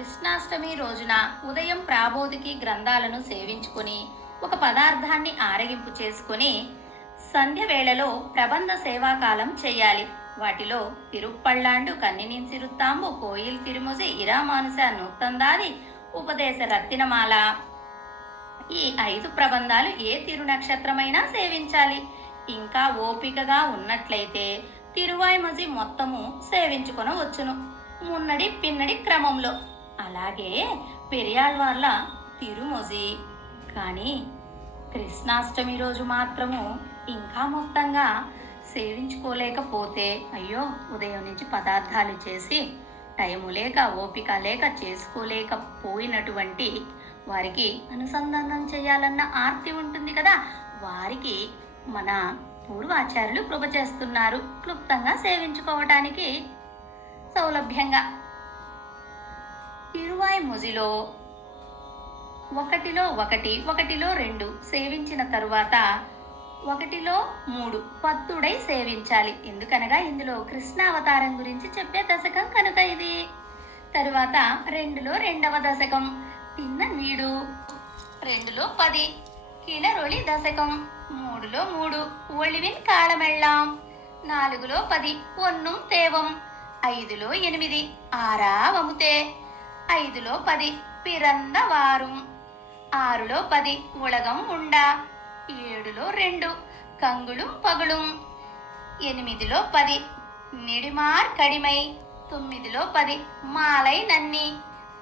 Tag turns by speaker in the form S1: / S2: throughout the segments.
S1: కృష్ణాష్టమి రోజున ఉదయం ప్రాబోధికి గ్రంథాలను సేవించుకొని ఒక పదార్థాన్ని ఆరగింపు చేసుకొని సంధ్య వేళలో ప్రబంధ సేవాకాలం చేయాలి. వాటిలో తిరుప్పళ్ళాండు కన్నినిన్ సిరుత్తాంబు కోయిల్ తిరుముసి ఇరామానుస నూత్తందాది ఉపదేశ రత్తినమాల ఈ ఐదు ప్రబంధాలు ఏ తిరునక్షత్రమైనా సేవించాలి. ఇంకా ఓపికగా ఉన్నట్లయితే తిరువాయిమజి మొత్తము సేవించుకొనవచ్చును. మున్నడి పిన్నడి క్రమంలో అలాగే పెరియాళ్వార్ల తిరుమొజి. కానీ కృష్ణాష్టమి రోజు మాత్రము ఇంకా మొత్తంగా సేవించుకోలేకపోతే అయ్యో ఉదయం నుంచి పదార్థాలు చేసి టైము లేక ఓపిక లేక చేసుకోలేకపోయినటువంటి వారికి అనుసంధానం చేయాలన్న ఆర్తి ఉంటుంది కదా. వారికి మన పూర్వాచార్యులు కృప చేస్తున్నారు క్లుప్తంగా సేవించుకోవటానికి సౌలభ్యంగా. ఇరువాయ్ ముజిలో ఒకటిలో ఒకటి ఒకటిలో రెండు సేవించిన తరువాత ఒకటిలో మూడు పత్తుడై సేవించాలి. ఎందుకనగా ఇందులో కృష్ణావతారం గురించి చెప్పే దశకం కనుక ఇది. తరువాత రెండులో రెండవ దశకం తిన్న నీడు. రెండులో పది కిణరొళి దశకం మూడులో మూడు ఒళివిన్ కాళమెళ్ళాం నాలుగులో పది పొన్నుం తేవం. ఐదులో ఎనిమిది ఆరావముతే. ఐదులో పది పిరందవారు. ఆరులో పది ఉలగం ఉండా. ఏడులో రెండు కంగుళం పగుళం. ఎనిమిదిలో పది నిడిమార్ కడిమై. తొమ్మిదిలో పది మాలై నన్ని.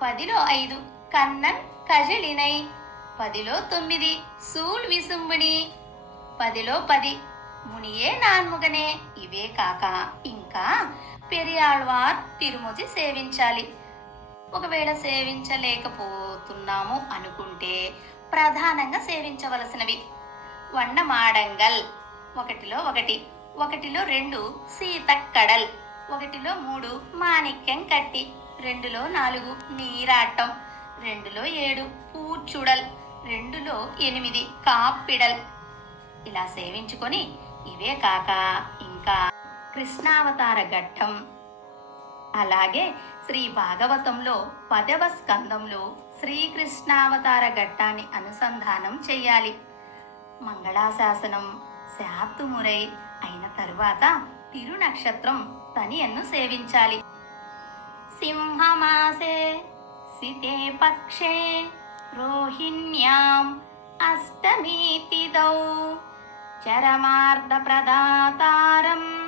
S1: పదిలో ఐదు కన్నన్ కజలినై. పదిలో తొమ్మిది సూల్ విసుంబుని. పదిలో పది మునియే నాన్ముగనే. ఇవే కాక ఇంకా పెరియాళ్వార్ తిరుమతి సేవించాలి. ఒకవేళ సేవించలేకపోతున్నాము అనుకుంటే ప్రధానంగా సేవించవలసినవి. వన్నమాడంగల్ ఒకటిలో ఒకటి ఒకటిలో రెండు సీతక్కడల్ ఒకటిలో మూడు మాణిక్యం కట్టి రెండులో నాలుగు నీరాటం రెండులో ఏడు పూచుడల్ రెండులో ఎనిమిది కాప్పిడల్. ఇలా సేవించుకొని ఇవే కాక ఇంకా కృష్ణావతార ఘట్టం అలాగే శ్రీ భాగవతంలో పదవ స్కందంలో శ్రీకృష్ణావతార ఘట్టాన్ని అనుసంధానం చేయాలి. మంగళాశాసనం శాప్తుమురై అయిన తరువాత తిరునక్షత్రం తనియన్ను సేవించాలి. సింహమాసే సితే పక్షే రోహిణ్యాం అష్టమీతిదౌ చరమార్థ ప్రదాతారం